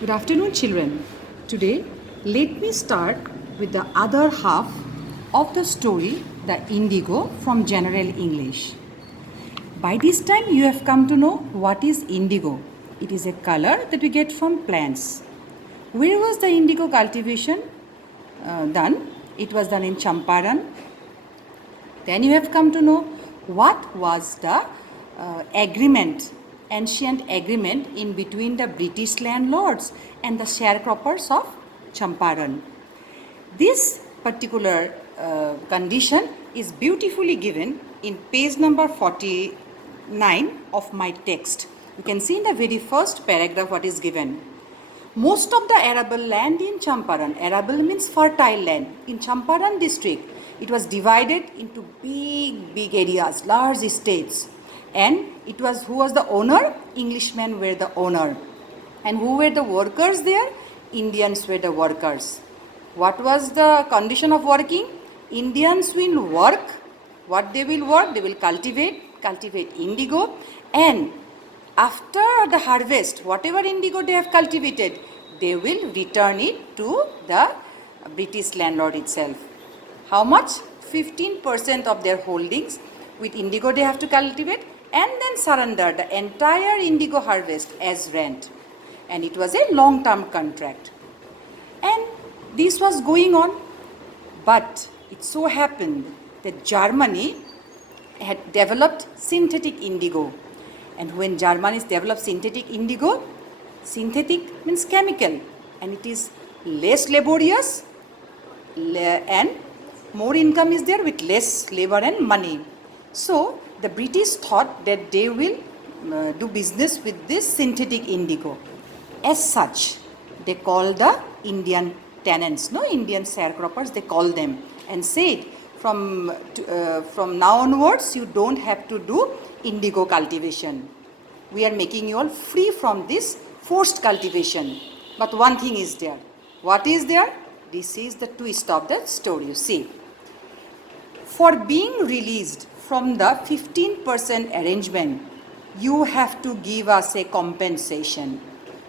Good afternoon, children. Today, let me start with the other half of the story, The Indigo from General English. By this time, you have come to know what is indigo. It is a color that we get from plants. Where was the indigo cultivation done? It was done in Champaran. Then you have come to know what was the ancient agreement in between the British landlords and the sharecroppers of Champaran. This particular condition is beautifully given in page number 49 of my text. You can see in the very first paragraph what is given. Most of the arable land in Champaran, arable means fertile land, in Champaran district, it was divided into big areas, large estates. And it was who was the owner? Englishmen were the owner. And who were the workers there? Indians were the workers. What was the condition of working? Indians will work. What they will work? They will cultivate indigo, and after the harvest, whatever indigo they have cultivated, they will return it to the British landlord itself. How much? 15% of their holdings with indigo they have to cultivate and then surrender the entire indigo harvest as rent. And it was a long-term contract. And this was going on, but it so happened that Germany had developed synthetic indigo. And when Germans developed synthetic indigo, synthetic means chemical, and it is less laborious and more income is there with less labor and money. So the British thought that they will do business with this synthetic indigo. As such, they call the Indian tenants, Indian sharecroppers, they call them and said, from now onwards, you don't have to do indigo cultivation. We are making you all free from this forced cultivation. But one thing is there. What is there? This is the twist of the story, you see. For being released from the 15% arrangement, you have to give us a compensation.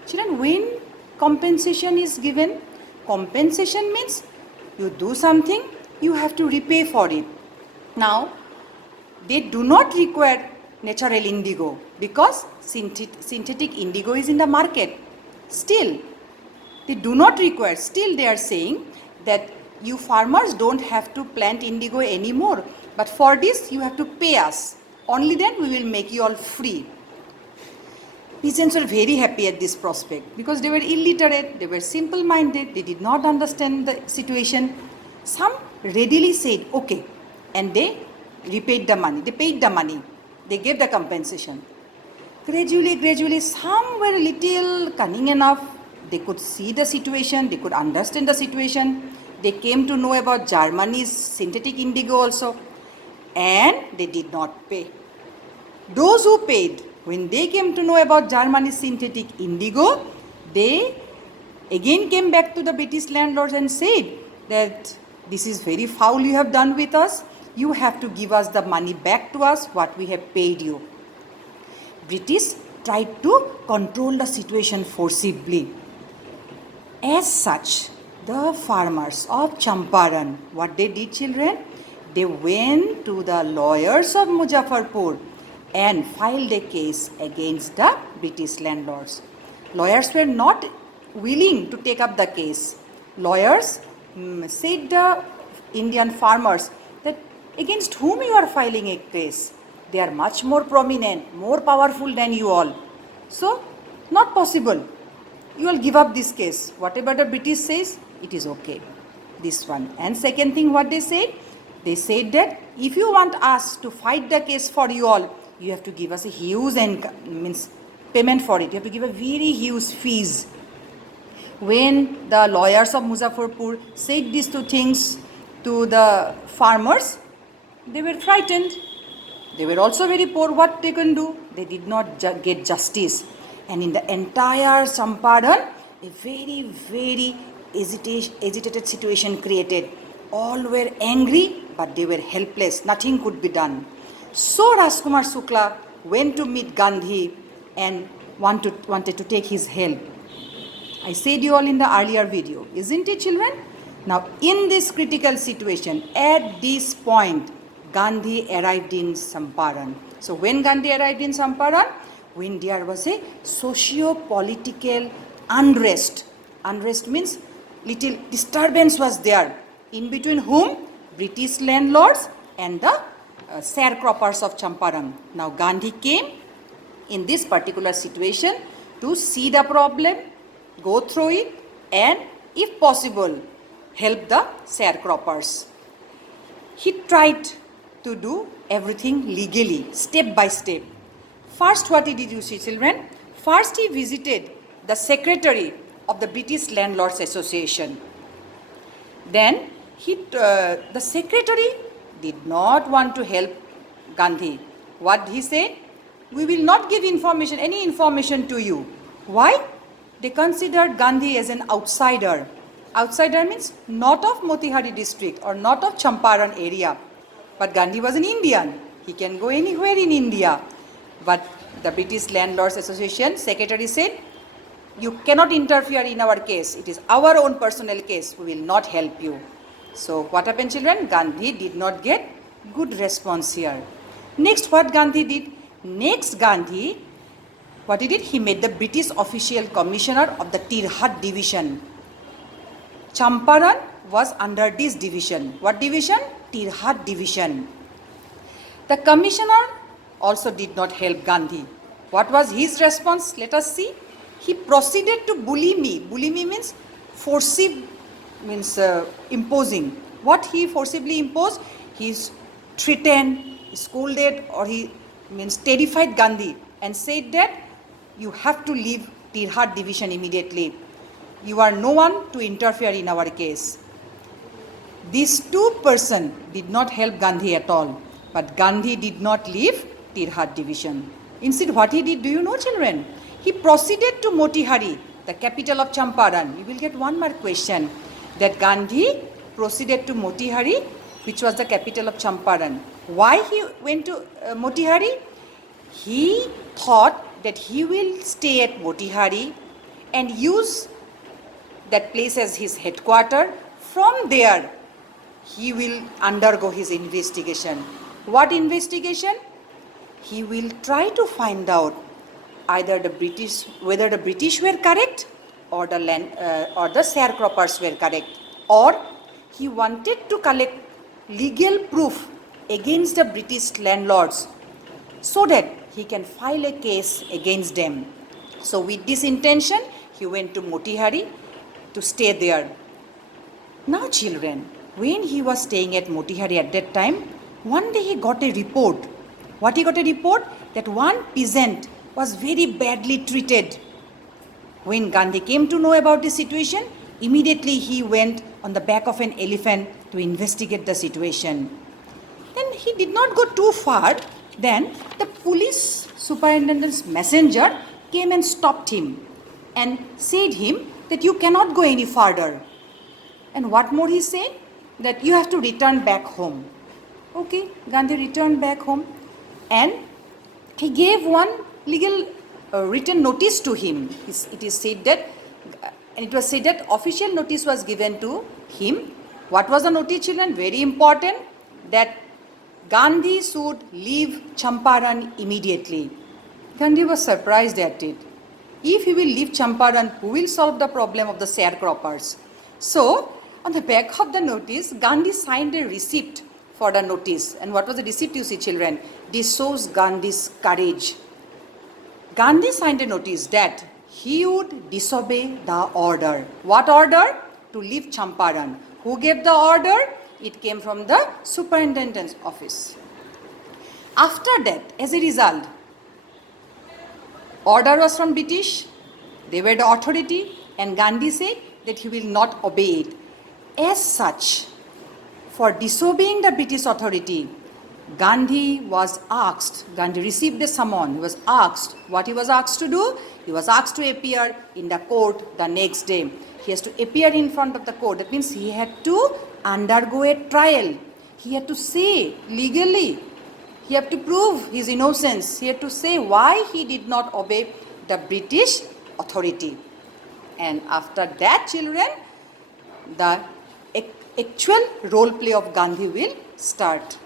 Children, when compensation is given, compensation means you do something, you have to repay for it. Now, they do not require natural indigo because synthetic indigo is in the market. Still, they do not require, still they are saying that you farmers don't have to plant indigo anymore, but for this you have to pay us. Only then we will make you all free. Peasants were very happy at this prospect because they were illiterate, they were simple-minded, they did not understand the situation. Some readily said, okay, and they repaid the money, they paid the money, they gave the compensation. Gradually, some were a little cunning enough, they could see the situation, they could understand the situation, they came to know about Germany's synthetic indigo also, and they did not pay. Those who paid, when they came to know about Germany's synthetic indigo, they again came back to the British landlords and said that this is very foul you have done with us. You have to give us the money back to us what we have paid you. British tried to control the situation forcibly. As such, the farmers of Champaran, what they did, children? They went to the lawyers of Muzaffarpur and filed a case against the British landlords. Lawyers were not willing to take up the case. Lawyers said the Indian farmers that against whom you are filing a case? They are much more prominent, more powerful than you all. So, not possible. You will give up this case. Whatever the British says, it is okay. This one. And second thing what they said? They said that if you want us to fight the case for you all, you have to give us a huge payment for it. You have to give a very huge fees. When the lawyers of Muzaffarpur said these two things to the farmers, they were frightened. They were also very poor. What they can do? They did not get justice. And in the entire Champaran, a very agitated situation created. All were angry, but they were helpless. Nothing could be done. So Rajkumar Shukla went to meet Gandhi and wanted to take his help. I said you all in the earlier video, isn't it, children? Now, in this critical situation, at this point, Gandhi arrived in Champaran. So, when Gandhi arrived in Champaran, when there was a socio-political unrest. Unrest means little disturbance was there. In between whom? British landlords and the sharecroppers of Champaran. Now, Gandhi came in this particular situation to see the problem, go through it, and if possible, help the sharecroppers. He tried to do everything legally, step by step. First, what did he do, children? First, he visited the secretary of the British Landlords Association. Then, the secretary did not want to help Gandhi. What he said? We will not give information, any information to you. Why? They considered Gandhi as an outsider. Outsider means not of Motihari district or not of Champaran area. But Gandhi was an Indian. He can go anywhere in India. But the British Landlords Association secretary said, you cannot interfere in our case. It is our own personal case. We will not help you. So what happened, children? Gandhi did not get good response here. Next, what Gandhi did? Next, Gandhi, what he did? He made the British official commissioner of the Tirhat division. Champaran was under this division. What division? Tirhat division. The commissioner also did not help Gandhi. What was his response? Let us see. He proceeded to bully me. Bully me means forcive, means imposing. What he forcibly imposed? He threatened, he scolded, or he means terrified Gandhi and said that you have to leave Tirhat division immediately. You are no one to interfere in our case. These two persons did not help Gandhi at all, but Gandhi did not leave Tirhat division. Instead, what he did, do you know, children? He proceeded to Motihari, the capital of Champaran. You will get one more question, that Gandhi proceeded to Motihari, which was the capital of Champaran. Why he went to Motihari? He thought that he will stay at Motihari and use that place as his headquarters. From there, he will undergo his investigation. What investigation? He will try to find out either whether the British were correct or the sharecroppers were correct, or he wanted to collect legal proof against the British landlords so that he can file a case against them. So with this intention, he went to Motihari to stay there. Now, children, when he was staying at Motihari at that time, one day he got a report. What he got a report? That one peasant was very badly treated. When Gandhi came to know about this situation, immediately he went on the back of an elephant to investigate the situation. Then he did not go too far. Then the police superintendent's messenger came and stopped him and said him that you cannot go any further. And what more he said? That you have to return back home. Okay, Gandhi returned back home and he gave one legal written notice to him. It was said that official notice was given to him. What was the notice, children? Very important, that Gandhi should leave Champaran immediately. Gandhi was surprised at it. If he will leave Champaran, who will solve the problem of the sharecroppers? So, on the back of the notice, Gandhi signed a receipt for the notice. And what was the receipt, you see, children? This shows Gandhi's courage. Gandhi signed a notice that he would disobey the order. What order? To leave Champaran. Who gave the order? It came from the superintendent's office. After that, as a result, order was from British. They were the authority, and Gandhi said that he will not obey it. As such, for disobeying the British authority, Gandhi received a summons. He was asked. What he was asked to do? He was asked to appear in the court the next day. He has to appear in front of the court. That means he had to undergo a trial. He had to say legally. He had to prove his innocence. He had to say why he did not obey the British authority. And after that, children, the actual role play of Gandhi will start.